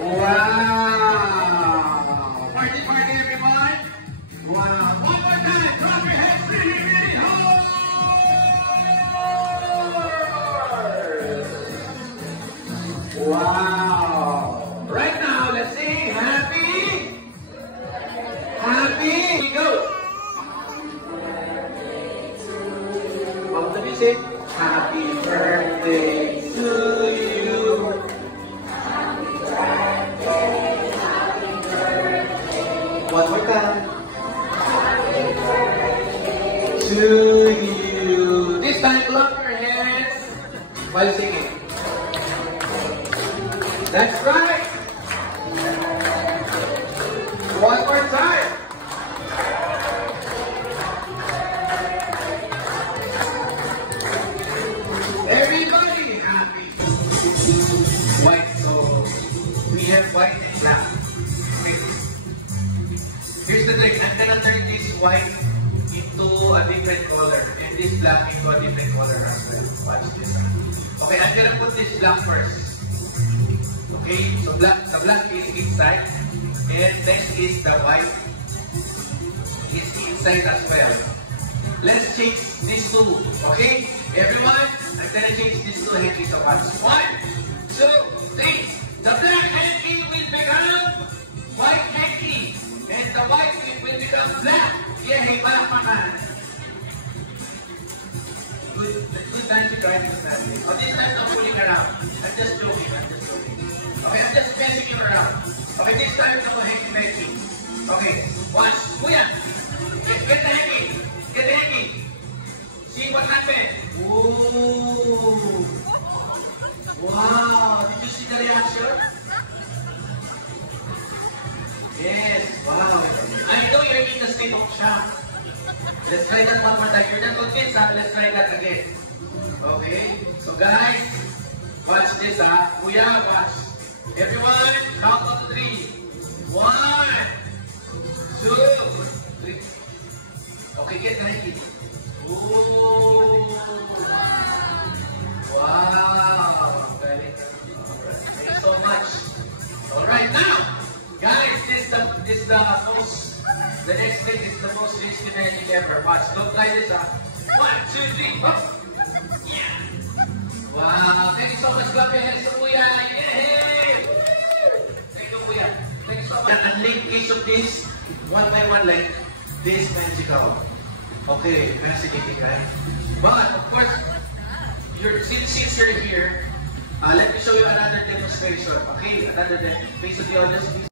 Wow! Party, party, everyone! Wow! One more time! Drop your hands really, really hard! Wow! Right now, let's sing happy! Happy! Here we go! What the music? Happy birthday to you! One more time. To you. This time, clap your hands while singing. That's right. One more time. Everybody happy. White, so we have white and black. Here's the trick. I'm gonna turn this white into a different color and this black into a different color as well. Watch this. Okay, I'm gonna put this black first. Okay, so the black is inside and then is the white is inside as well. Let's change these two. Okay, everyone, I'm gonna change these two hankies so much. 1, 2, 3. The black hanky will become white hanky. And the white will become black. Yay, palakpakan. Good time to try this family. Oh, this time I'm fooling around. I'm just joking. Okay, I'm just messing you around. Okay, this time I'm hanky-making. Okay, watch. Kuya, get the hanky. Get the hanky. See what happened. Ooh. Wow, did you see the reaction? Yes, wow. I know you're in the state of shock. Let's try that one more time. You're not convinced, huh? Let's try that again. Okay? So guys, watch this, ha? Kuya, watch. Everyone, count on 3. 1, 2, 3. Okay, get ready. Ooh. Wow. Thank you so much. Alright, now. Guys, the next thing is the most risky magic ever. Watch, don't try this, huh? 1, 2, 3, up. Yeah. Wow, thank you so much. Clap your hands to Kuya. Yay! Thank you, Kuya. Thank you so much. And link each of these, one by one, like this magical. Okay, fascinating, right? But, of course, since you're here, let me show you another demonstration. Okay, another demonstration. Face of the audience.